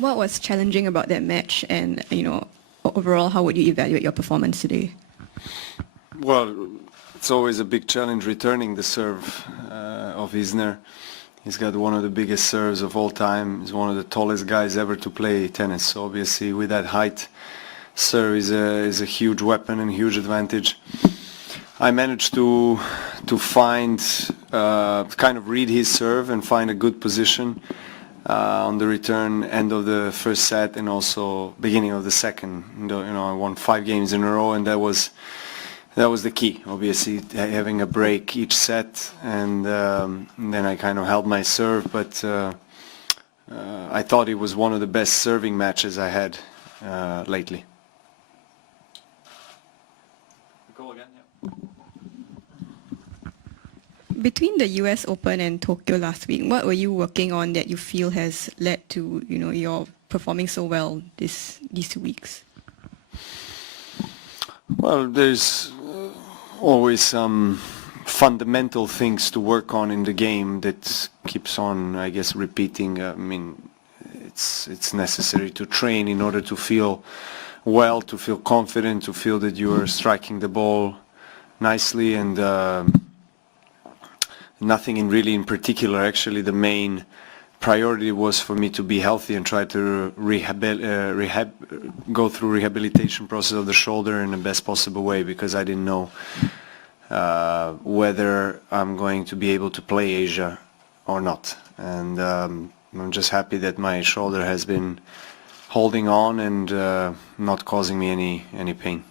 What was challenging about that match, and overall, how would you evaluate your performance today? Well, it's always a big challenge returning the serve of Isner. He's got one of the biggest serves of all time. He's one of the tallest guys ever to play tennis. So obviously, with that height, serve is a huge weapon and huge advantage. I managed to find, kind of read his serve and find a good position on the return end of the first set and also beginning of the second. I won 5 games in a row, and that was the key. Obviously, having a break each set, and then I kind of held my serve. But I thought it was one of the best serving matches I had lately. Between the US Open and Tokyo last week, what were you working on that you feel has led to your performing so well these 2 weeks? Well, there's always some fundamental things to work on in the game that keeps on, I guess, repeating. I mean, it's necessary to train in order to feel well, to feel confident, to feel that you are striking the ball nicely, and nothing really in particular. Actually, the main priority was for me to be healthy and try to go through rehabilitation process of the shoulder in the best possible way, because I didn't know whether I'm going to be able to play Asia or not. And I'm just happy that my shoulder has been holding on and not causing me any pain.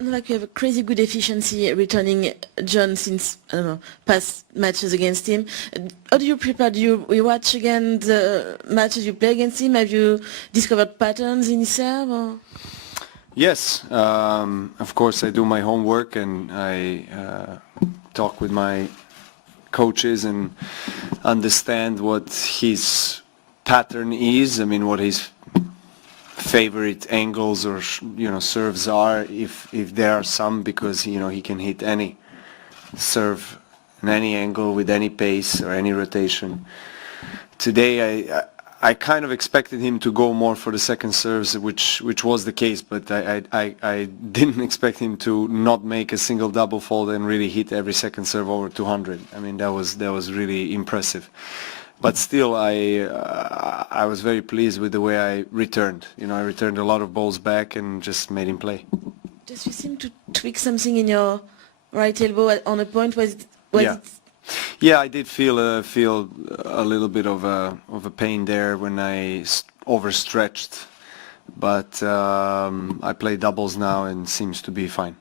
Like you have a crazy good efficiency returning John since, I don't know, past matches against him. How do you prepare? Do you watch again the matches you play against him? Have you discovered patterns in his serve? Or? Yes, of course I do my homework, and I talk with my coaches and understand what his pattern is. I mean, what his favorite angles or serves are, if there are some, because he can hit any serve in any angle with any pace or any rotation. Today I kind of expected him to go more for the second serves, which was the case, but I didn't expect him to not make a single double fault and really hit every second serve over 200. I mean, that was really impressive. But still, I was very pleased with the way I returned. I returned a lot of balls back and just made him play. Does you seem to tweak something in your right elbow on a point? Yeah, I did feel a little bit of a pain there when I overstretched, but I play doubles now and seems to be fine.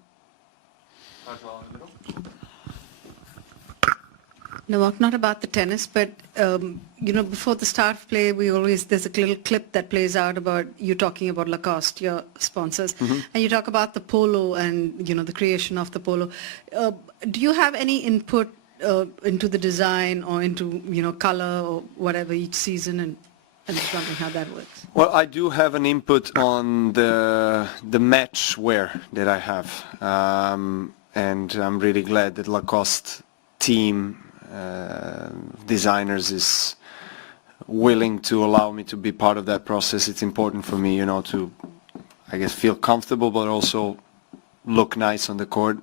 Novak, not about the tennis, but before the start of play, there's a little clip that plays out about you talking about Lacoste, your sponsors, and you talk about the polo and the creation of the polo. Do you have any input into the design or into color or whatever each season, and I'm just wondering how that works? Well, I do have an input on the match wear that I have, and I'm really glad that Lacoste team designers is willing to allow me to be part of that process. It's important for me, to, I guess, feel comfortable but also look nice on the court.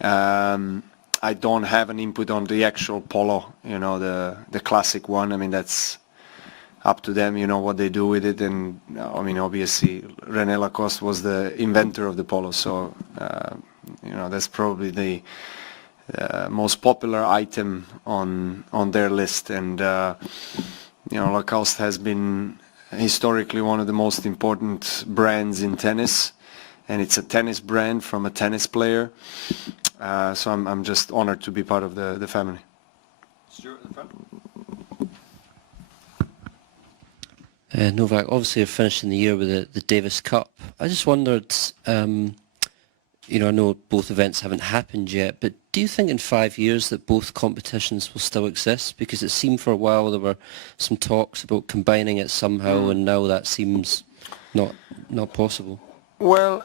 I don't have an input on the actual polo, the classic one. I mean, that's up to them, what they do with it. And I mean, obviously, René Lacoste was the inventor of the polo, so that's probably the most popular item on their list. And Lacoste has been historically one of the most important brands in tennis, and it's a tennis brand from a tennis player. So I'm just honored to be part of the family. Stuart in the front. Novak, obviously you're finishing the year with the Davis Cup. I just wondered, I know both events haven't happened yet, but do you think in 5 years that both competitions will still exist? Because it seemed for a while there were some talks about combining it somehow, and now that seems not possible. Well,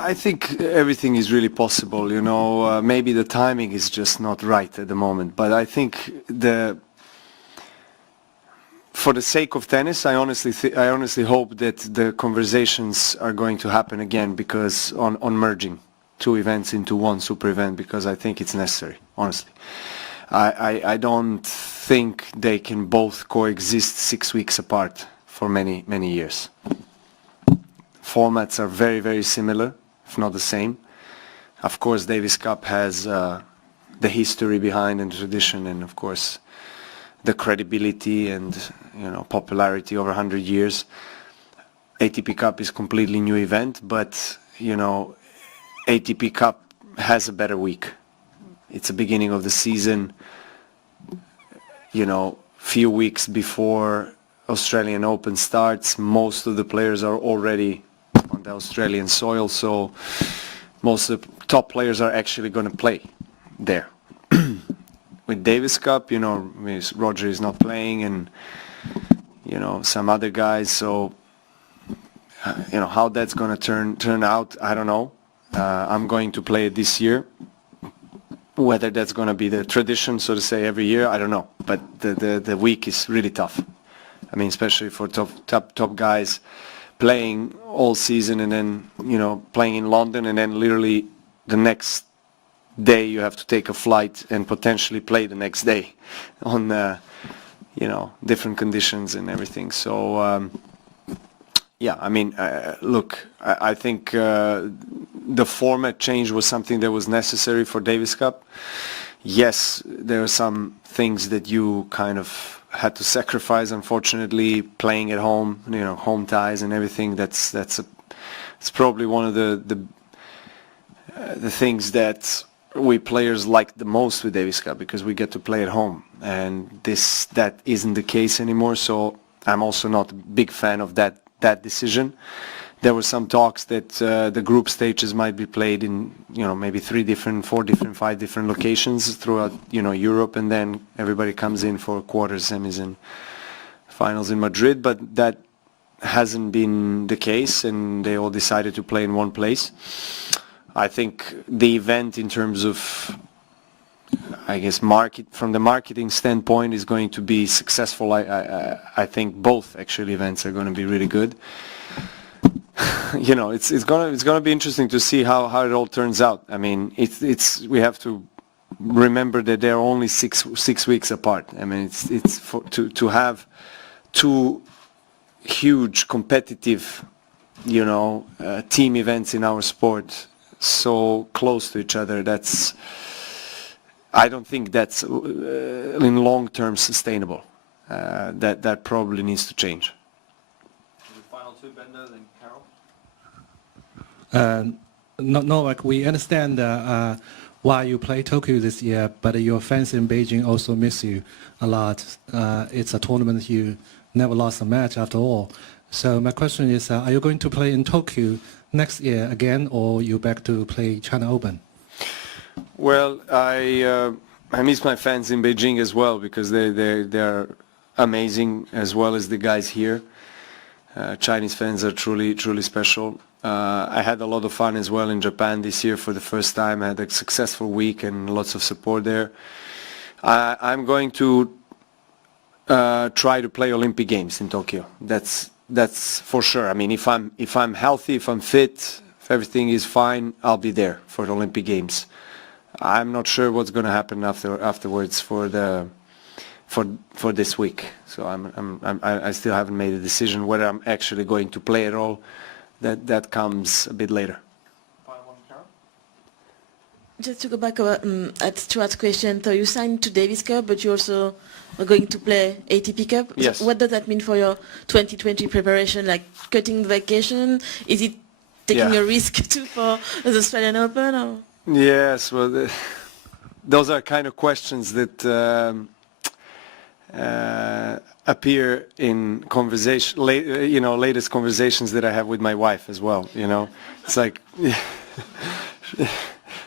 I think everything is really possible, maybe the timing is just not right at the moment, but I think for the sake of tennis, I honestly hope that the conversations are going to happen again, because on merging two events into one super event, because I think it's necessary, honestly. I don't think they can both coexist 6 weeks apart for many years. Formats are very similar, if not the same. Of course, Davis Cup has the history behind and tradition, and of course the credibility and popularity over 100 years. ATP Cup is completely new event, but ATP Cup has a better week. It's the beginning of the season, few weeks before Australian Open starts. Most of the players are already on the Australian soil, so most of the top players are actually going to play there. With Davis Cup, Roger is not playing, and some other guys, so how that's going to turn out, I don't know. I'm going to play it this year. Whether that's going to be the tradition, so to say, every year, I don't know. But the week is really tough. I mean, especially for top guys playing all season, and then playing in London, and then literally the next day you have to take a flight and potentially play the next day on different conditions and everything. So yeah, I mean, look, I think the format change was something that was necessary for Davis Cup. Yes, there are some things that you kind of had to sacrifice, unfortunately, playing at home, home ties and everything. It's probably one of the things that we players like the most with Davis Cup, because we get to play at home, and that isn't the case anymore. So I'm also not a big fan of that decision. There were some talks that the group stages might be played in maybe 3 different, 4 different, 5 different locations throughout Europe, and then everybody comes in for quarters, semis and finals in Madrid, but that hasn't been the case, and they all decided to play in one place. I think the event, in terms of, I guess, from the marketing standpoint, is going to be successful. I think both actually events are going to be really good. It's gonna be interesting to see how it all turns out. I mean, we have to remember that they're only six weeks apart. I mean, to have 2 huge competitive, team events in our sport so close to each other. I don't think that's in long term sustainable. That probably needs to change. The final 2, Bender, then Carol. Novak, we understand why you play Tokyo this year, but your fans in Beijing also miss you a lot. It's a tournament you never lost a match after all. So my question is, are you going to play in Tokyo next year again, or you back to play China Open? Well, I miss my fans in Beijing as well, because they're amazing, as well as the guys here. Chinese fans are truly special. I had a lot of fun as well in Japan this year for the first time. I had a successful week and lots of support there. I'm going to try to play Olympic Games in Tokyo. That's for sure. I mean, if I'm healthy, if I'm fit, if everything is fine, I'll be there for the Olympic Games. I'm not sure what's going to happen afterwards for this week. So I still haven't made a decision whether I'm actually going to play at all. That comes a bit later. Final one, Carol. Just to go back at Stuart's question, so you signed to Davis Cup, but you also are going to play ATP Cup. Yes. So what does that mean for your 2020 preparation? Like cutting the vacation? Is it taking a risk too for the Australian Open? Or? Yes, well, those are kind of questions that appear in latest conversations that I have with my wife as well. It's like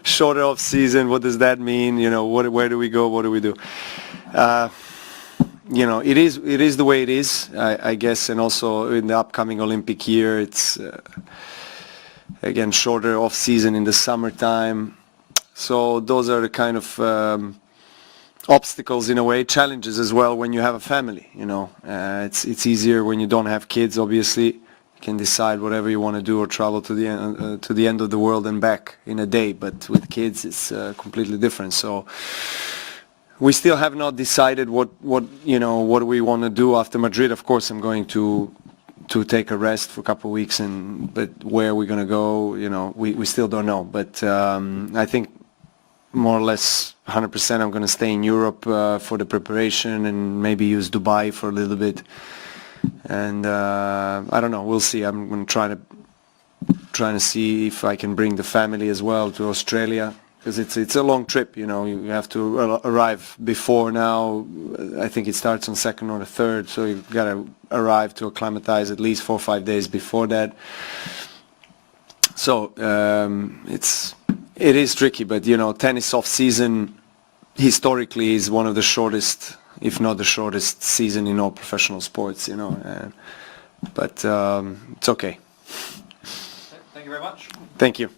shorter off season. What does that mean? Where do we go? What do we do? It is the way it is, I guess, and also in the upcoming Olympic year, it's again shorter off season in the summertime. So those are the kind of obstacles in a way, challenges as well when you have a family. You know, it's easier when you don't have kids. Obviously, you can decide whatever you want to do or travel to the end of the world and back in a day. But with kids, it's completely different. So we still have not decided what we want to do after Madrid. Of course, I'm going to take a rest for a couple of weeks, but where we're going to go, we still don't know. But I think more or less 100% I'm going to stay in Europe for the preparation and maybe use Dubai for a little bit. And I don't know, we'll see. I'm going to trying to see if I can bring the family as well to Australia, because it's a long trip. You have to arrive before now. I think it starts on 2nd or the 3rd, so you've got to arrive to acclimatize at least 4 or 5 days before that. So it is tricky, but tennis off season historically is one of the shortest, if not the shortest season in all professional sports. But it's okay. Thank you very much. Thank you.